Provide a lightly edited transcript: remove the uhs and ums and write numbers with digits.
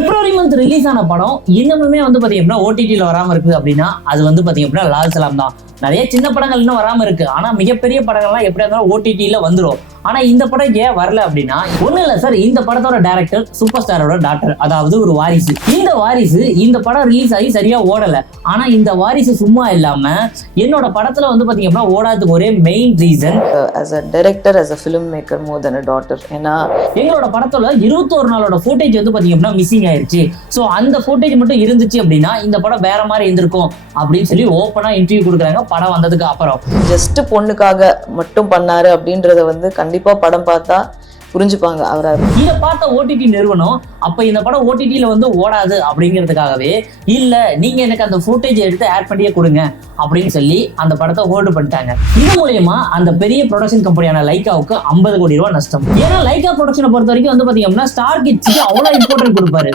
பிப்ரவரி month release ஆன படம் இன்னமுமே வந்து பாத்தீங்கன்னா ஓடிடியில் வராம இருக்குது அப்படின்னா அது வந்து பாத்தீங்கன்னா லால் சலாம் தான். நிறைய சின்ன படங்கள் இன்னும் வராம இருக்கு. ஆனா மிகப்பெரிய படங்கள்லாம் எப்படியா இருந்தாலும் ஓடிடியில வந்துடும். ஆனா இந்த படம் ஏன் வரல அப்படின்னா ஒண்ணு இல்ல சார், இந்த படத்தோட டைரக்டர் சூப்பர் ஸ்டாரோட டாக்டர், அதாவது ஒரு வாரிசு. இந்த வாரிசு இந்த படம் ரிலீஸ் ஆகி சரியா ஓடல. ஆனா இந்த வாரிசு சும்மா இல்லாம என்னோட படத்துல வந்து பாத்தீங்கன்னா ஓடாததுக்கு ஒரே main reason as a director, as a filmmaker, more than a daughter. ஏன்னா எங்களோட படத்துல 21 நாளோட ஃபுட்டேஜ் வந்து பாத்தீங்கன்னா மிஸ்ஸிங் ஆயிருச்சு. ஸோ அந்த ஃபுட்டேஜ் மட்டும் இருந்துச்சு அப்படின்னா இந்த படம் வேற மாதிரி இருந்திருக்கும் அப்படின்னு சொல்லி ஓப்பனா இன்டர்வியூ கொடுக்குறாங்க படம் வந்ததுக்கு அப்புறம். ஜஸ்ட் பொண்ணுக்காக மட்டும் பண்ணாரு அப்படின்றத வந்து கண்டிப்பா படம் பார்த்தா புரிஞ்சுப்பாங்க. அவரை இதை பார்த்த ஓடிடி நிறுவனம் அப்ப இந்த படம் ஓடிடியில வந்து ஓடாது அப்படிங்கிறதுக்காகவே இல்ல நீங்க எனக்கு அந்த ஃபுட்டேஜ் எடுத்து ஆட் பண்ணியே கொடுங்க அப்படின்னு சொல்லி அந்த படத்தை ஹோல்டு பண்ணிட்டாங்க. இது மூலயமா அந்த பெரிய ப்ரொடக்ஷன் கம்பெனியான லைக்காவுக்கு 50 கோடி ரூபாய் நஷ்டம். ஏன்னா லைக்கா ப்ரொடக்ஷனை பொறுத்த வரைக்கும் வந்து பாத்தீங்கன்னா ஸ்டார் கிட்ஸுக்கு அவ்வளவு இம்பார்ட்டன்ட் கொடுப்பாரு.